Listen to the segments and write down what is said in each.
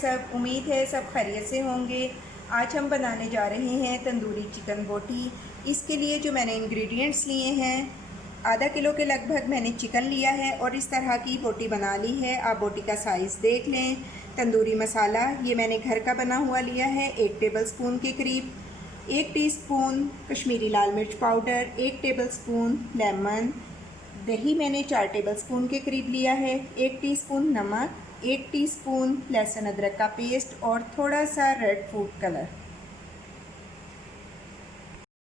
सब? उम्मीद है सब खैरियत से होंगे। आज हम बनाने जा रहे हैं तंदूरी चिकन बोटी। इसके लिए जो मैंने इंग्रेडिएंट्स लिए हैं, आधा किलो के लगभग मैंने चिकन लिया है और इस तरह की बोटी बना ली है। आप बोटी का साइज़ देख लें। तंदूरी मसाला ये मैंने घर का बना हुआ लिया है, 1 टेबलस्पून के करीब। 1 टीस्पून कश्मीरी लाल मिर्च पाउडर, 1 टेबलस्पून लेमन। दही मैंने 4 टेबलस्पून के करीब लिया है। 1 टीस्पून नमक, 1 टीस्पून लहसुन अदरक का पेस्ट और थोड़ा सा रेड फूड कलर।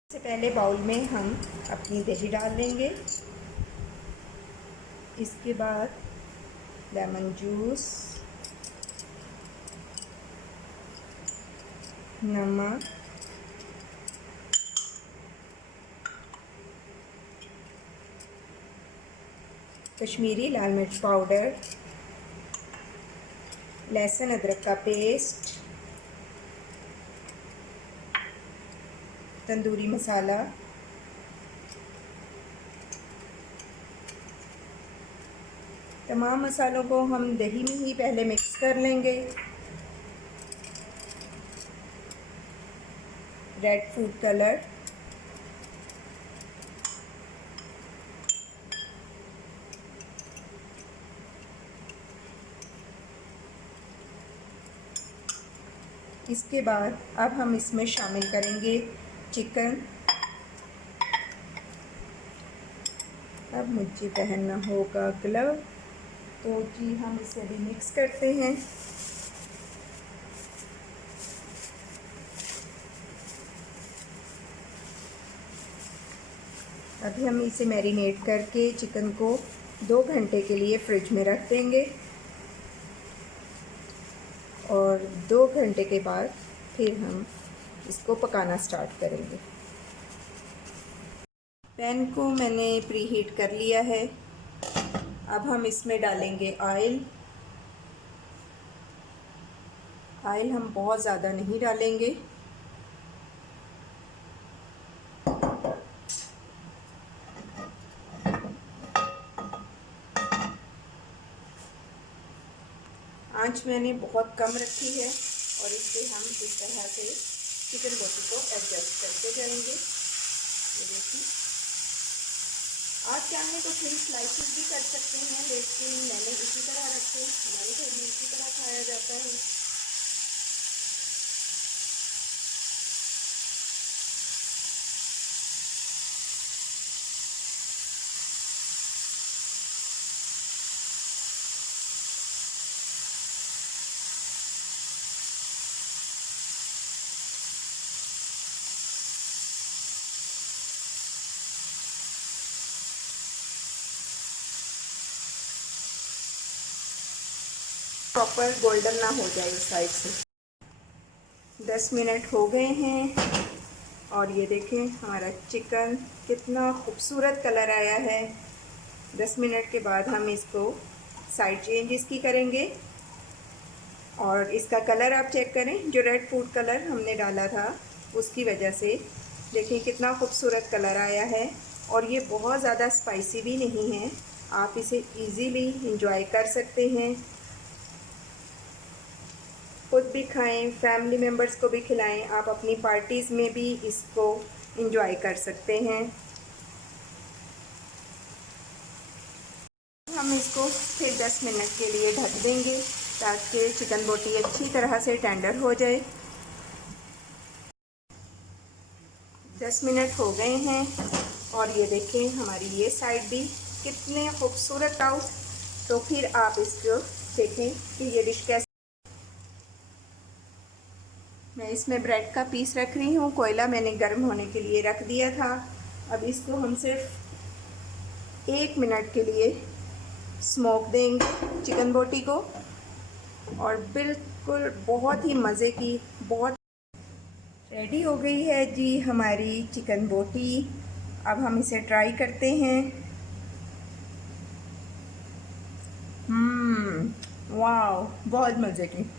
सबसे पहले बाउल में हम अपनी दही डाल लेंगे। इसके बाद लेमन जूस, नमक, कश्मीरी लाल मिर्च पाउडर, लहसुन अदरक का पेस्ट, तंदूरी मसाला, तमाम मसालों को हम दही में ही पहले मिक्स कर लेंगे। रेड फूड कलर, इसके बाद अब हम इसमें शामिल करेंगे चिकन। अब मुझे पहनना होगा ग्लव, तो जी हम इसे भी मिक्स करते हैं। अभी हम इसे मैरिनेट करके चिकन को 2 घंटे के लिए फ्रिज में रख देंगे और 2 घंटे के बाद फिर हम इसको पकाना स्टार्ट करेंगे। पैन को मैंने प्रीहीट कर लिया है। अब हम इसमें डालेंगे ऑयल। ऑयल हम बहुत ज़्यादा नहीं डालेंगे। आंच मैंने बहुत कम रखी है और इससे हम इस तरह से चिकन बोटी को एडजस्ट करते जाएंगे। ये देखिए, आप चाहें तो फिर स्लाइसेस भी कर सकते हैं, लेकिन मैंने इसी तरह रखे। हमारे घर में इसी तरह खाया जाता है। प्रॉपर गोल्डन ना हो जाए इस साइड से। 10 मिनट हो गए हैं और ये देखें हमारा चिकन कितना खूबसूरत कलर आया है। 10 मिनट के बाद हम इसको साइड चेंज इसकी करेंगे और इसका कलर आप चेक करें। जो रेड फूड कलर हमने डाला था उसकी वजह से देखिए कितना खूबसूरत कलर आया है। और ये बहुत ज़्यादा स्पाइसी भी नहीं है, आप इसे इजीली इंजॉय कर सकते हैं। खुद भी खाएं, फैमिली मेम्बर्स को भी खिलाएं। आप अपनी पार्टीज़ में भी इसको एंजॉय कर सकते हैं। हम इसको फिर 10 मिनट के लिए ढक देंगे ताकि चिकन बोटी अच्छी तरह से टेंडर हो जाए। 10 मिनट हो गए हैं और ये देखें हमारी ये साइड भी कितने खूबसूरत आउट। तो फिर आप इसको देखें कि ये डिश कैसे। मैं इसमें ब्रेड का पीस रख रही हूँ। कोयला मैंने गर्म होने के लिए रख दिया था। अब इसको हम सिर्फ 1 मिनट के लिए स्मोक देंगे चिकन बोटी को और बिल्कुल बहुत ही मज़े की बहुत रेडी हो गई है जी हमारी चिकन बोटी। अब हम इसे ट्राई करते हैं। वाह, बहुत मज़े की।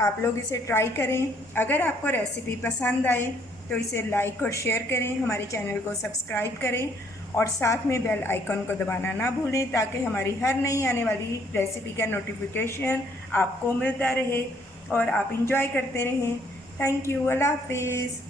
आप लोग इसे ट्राई करें। अगर आपको रेसिपी पसंद आए तो इसे लाइक और शेयर करें, हमारे चैनल को सब्सक्राइब करें और साथ में बेल आइकन को दबाना ना भूलें ताकि हमारी हर नई आने वाली रेसिपी का नोटिफिकेशन आपको मिलता रहे। और आप इंजॉय करते रहें। थैंक यू, अल्लाह हाफिज़।